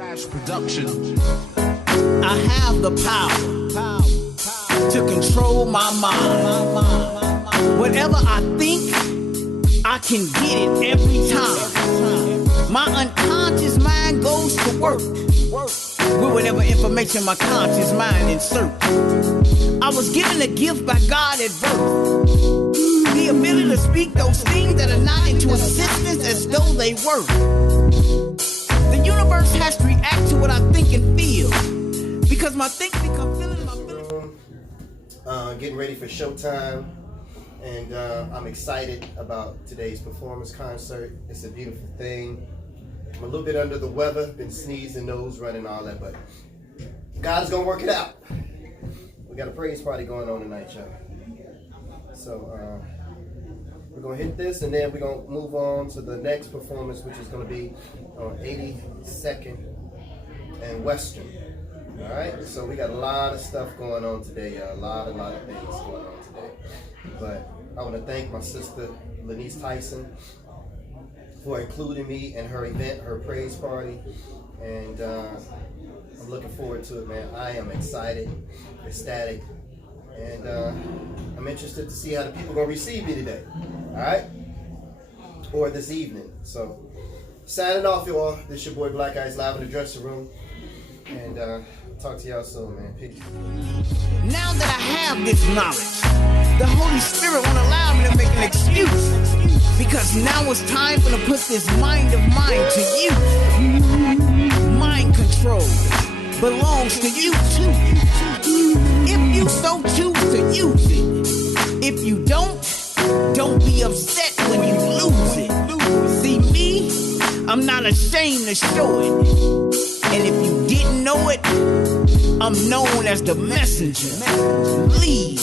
I have the power to control my mind. Whatever I think, I can get it every time. My unconscious mind goes to work with whatever information my conscious mind inserts. I was given a gift by God at birth, the ability to speak those things that are not into existence as though they were. The universe has to react to what I think and feel, because my thinking becomes feeling, my feeling. Getting ready for showtime, and I'm excited about today's performance concert. It's a beautiful thing. I'm a little bit under the weather, been sneezing, nose running, all that, but God's gonna work it out. We got a praise party going on tonight, y'all. So we're gonna hit this, and then we're gonna move on to the next performance, which is gonna be on 82nd and Western. All right, so we got a lot of stuff going on today, y'all. A lot of things going on today. But I want to thank my sister, Lenasia'S, for including me in her event, her praise party. And I'm looking forward to it, man. I am excited, ecstatic, and I'm interested to see how the people are going to receive me today, all right? Or this evening. So, signing off, y'all. This your boy Blaq Ice, live in the dressing room. And talk to y'all soon, man. Peace. Now that I have this knowledge, the Holy Spirit won't allow me to make an excuse, because now it's time for to put this mind of mine to use. Mind control belongs to you too, if you so choose to use it. If you don't be upset when you lose it. See me, I'm not ashamed to show it. And if you didn't know it, I'm known as the messenger, League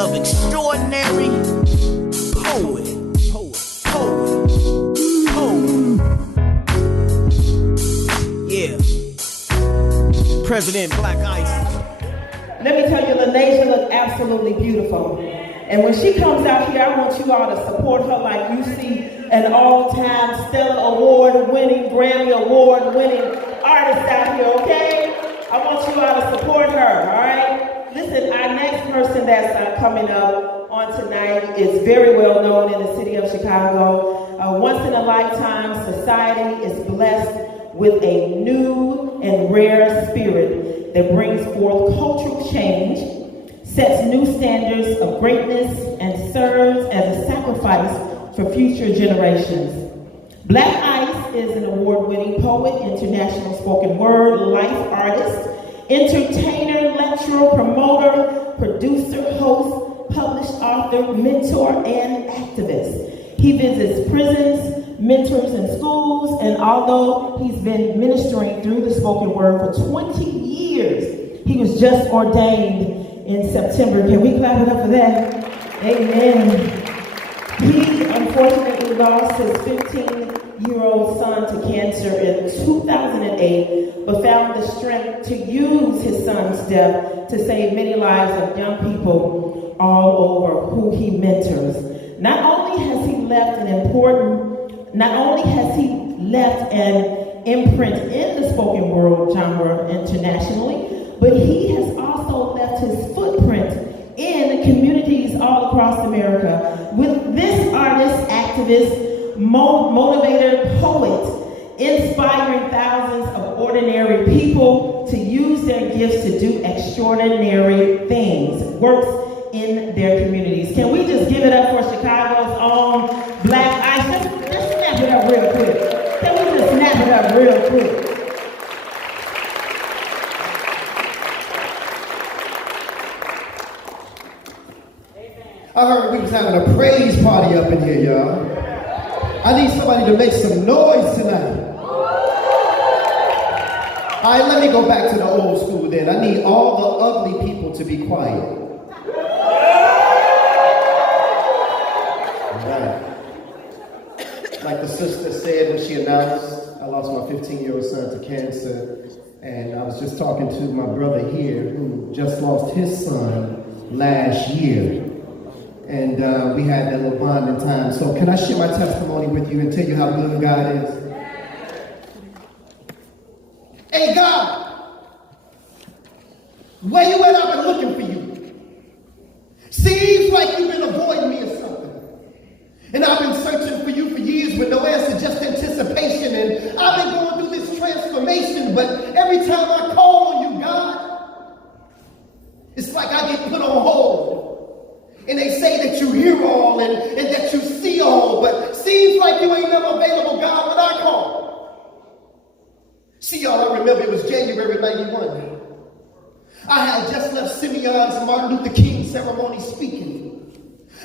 of Extraordinary Poet. Yeah. President Blaq Ice. Let me tell you, Lenasia looks absolutely beautiful. And when she comes out here, I want you all to support her like you see an all-time Stellar Award-winning, Grammy Award-winning artist out here, okay? I want you all to support her, all right? Listen, our next person that's coming up on tonight is very well known in the city of Chicago. Once-in-a-lifetime society is blessed with a new and rare spirit that brings forth cultural change, sets new standards of greatness, and serves as a sacrifice for future generations. Blaq Ice is an award-winning poet, international spoken word, life artist, entertainer, lecturer, promoter, producer, host, published author, mentor, and activist. He visits prisons, mentors in schools, and although he's been ministering through the spoken word for 20 years, he was just ordained in September. Can we clap it up for that? Amen. He unfortunately lost his 15-year-old son to cancer in 2008, but found the strength to use his son's death to save many lives of young people all over who he mentors. Not only has he left an imprint in the spoken word genre internationally, but he has also left his footprint in communities all across America. With this artist, activist, motivator, poet, inspiring thousands of ordinary people to use their gifts to do extraordinary things, works in their communities. Can we just give it up for Chicago's own Blaq Ice? Let's snap it up real quick. Can we just snap it up real quick? I heard we was having a praise party up in here, y'all. I need somebody to make some noise tonight. All right, let me go back to the old school then. I need all the ugly people to be quiet. All right. Like the sister said when she announced, I lost my 15-year-old son to cancer, and I was just talking to my brother here who just lost his son last year. And we had that little bonding time. So can I share my testimony with you and tell you how good God is? Hey, God, where you at? I've been looking for you. Seems like you've been avoiding me or something. And I've been searching for you for years with no answer, just anticipation. And I've been going through this transformation, but every time I call on you, God, it's like I get put on hold. And they say that you hear all and that you see all, but seems like you ain't never available, God, when I call. See, y'all, I remember it was January 91. I had just left Simeon's Martin Luther King ceremony speaking.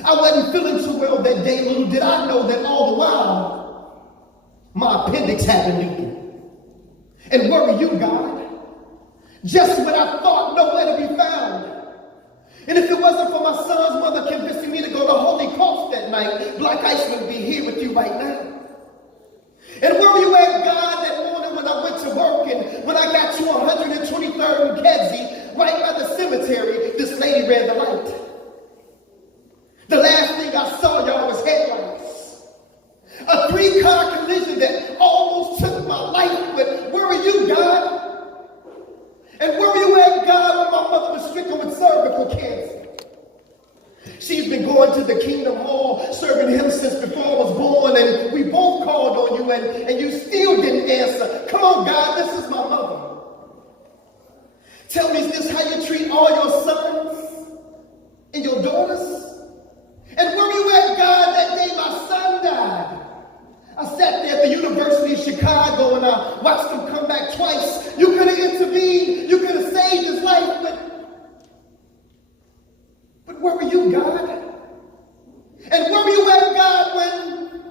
I wasn't feeling too well that day. Little did I know that all the while, my appendix had been leaking. And where were you, God? Just when I thought nowhere to be found. And if it wasn't for my son's mother convincing me to go to Holy Cross that night, Blaq Ice would be here with you right now. And where were you at, God, that morning when I went to work and when I got to 123rd and Kedzie, right by the cemetery, this lady ran the light. The last thing I saw, y'all, was headlights. A 3-car collision that almost took my life, but where were you, God? And where were you at, God, when my mother was stricken with cervical cancer? She's been going to the Kingdom Hall, serving him since before I was born, and we both called on you, and you still didn't answer. Come on, God, this is my mother. Tell me, is this how you treat all your sons and your daughters? And where were you at, God, that day my son died? I sat there at the University of Chicago, and I watched him come back twice. You could have intervened. You could have saved his life, but where were you, God? And where were you at, God, when...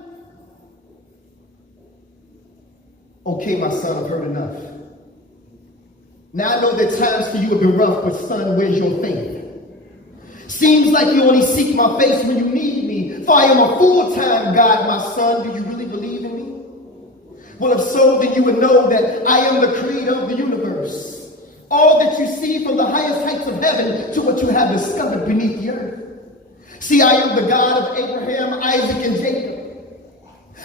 Okay, my son, I've heard enough. Now I know that times for you have been rough, but son, where's your faith? Seems like you only seek my face when you need me. For I am a full-time God, my son. Do you really believe in me? Well, if so, then you would know that I am the creator of the universe. All that you see from the highest heights of heaven to what you have discovered beneath the earth. See, I am the God of Abraham, Isaac, and Jacob.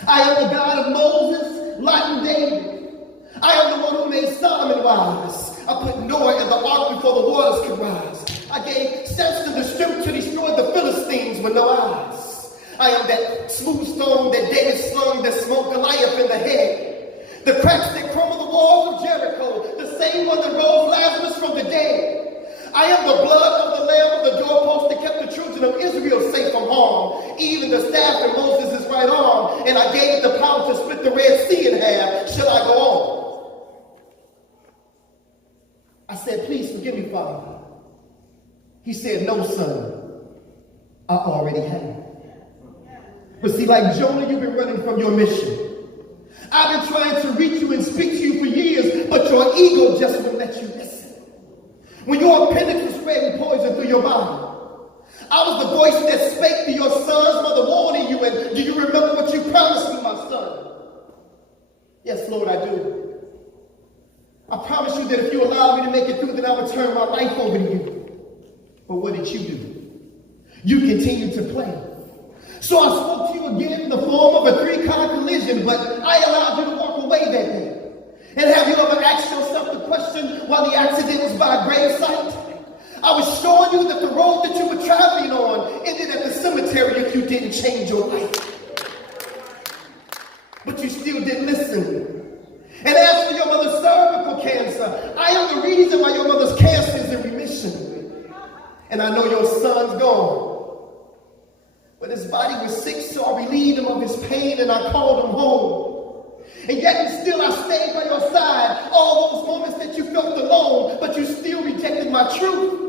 I am the God of Moses, Lot, and David. I am the one who made Solomon wise. I put Noah in the ark before the waters could rise. I gave Samson the strength to destroy the Philistines with no eyes. I am that smooth stone that David slung that smote Goliath in the head. The cracks that crumble the walls of Jericho, the same one that rose Lazarus from the dead. I am the blood of the lamb of the doorpost that kept the children of Israel safe from harm. Even the staff in Moses' right arm, and I gave it the power to split the Red Sea in half. Shall I go on? I said, please forgive me, Father. He said, no, son. I already have. But see, like Jonah, you've been running from your mission. I've been trying to reach you and speak to you for years, but your ego just won't let you listen. When your appendix was spreading poison through your body, I was the voice that spake to your son's mother warning you, and do you remember what you promised me, my son? Yes, Lord, I do. I promise you that if you allow me to make it through, then I will turn my life over to you. But what did you do? You continued to play. So I spoke to you again in the form of a 3-car collision, but I allowed you to walk away that day. And have you ever asked yourself the question why the accident was by gravesite? I was showing you that the road that you were traveling on ended at the cemetery if you didn't change your life. But you still didn't listen. And as for your mother's cervical cancer, I am the reason why your mother's cancer is in remission. And I know your son's gone. But his body was sick, so I relieved him of his pain and I called him home. And yet and still I stayed by your side. All those moments that you felt alone, but you still rejected my truth.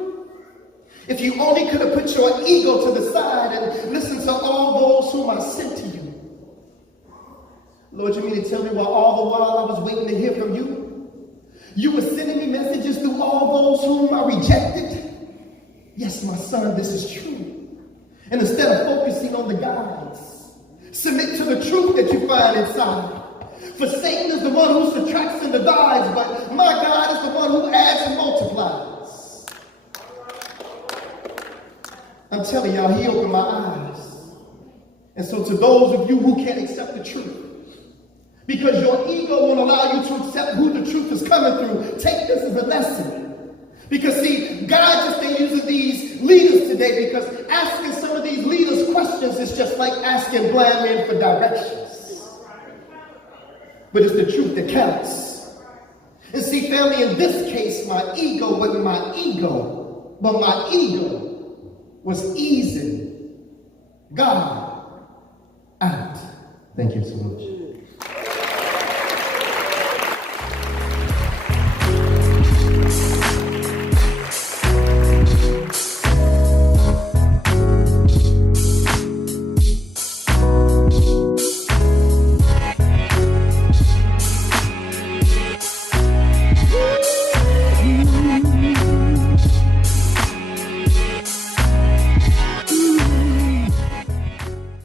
If you only could have put your ego to the side and listened to all those whom I sent to you. Lord, you mean to tell me why all the while I was waiting to hear from you? You were sending me messages through all those whom I rejected? Yes, my son, this is true. And instead of focusing on the guides, submit to the truth that you find inside. For Satan is the one who subtracts and divides, but my God is the one who adds and multiplies. I'm telling y'all, he opened my eyes. And so to those of you who can't accept the truth, Because your ego won't allow you to accept who the truth is coming through. Take this as a lesson. Because see, God just ain't using these leaders today, because asking some of these leaders questions is just like asking blind men for directions. But it's the truth that counts. And see, family, in this case, my ego wasn't my ego, but my ego was easing God out. Thank you so much.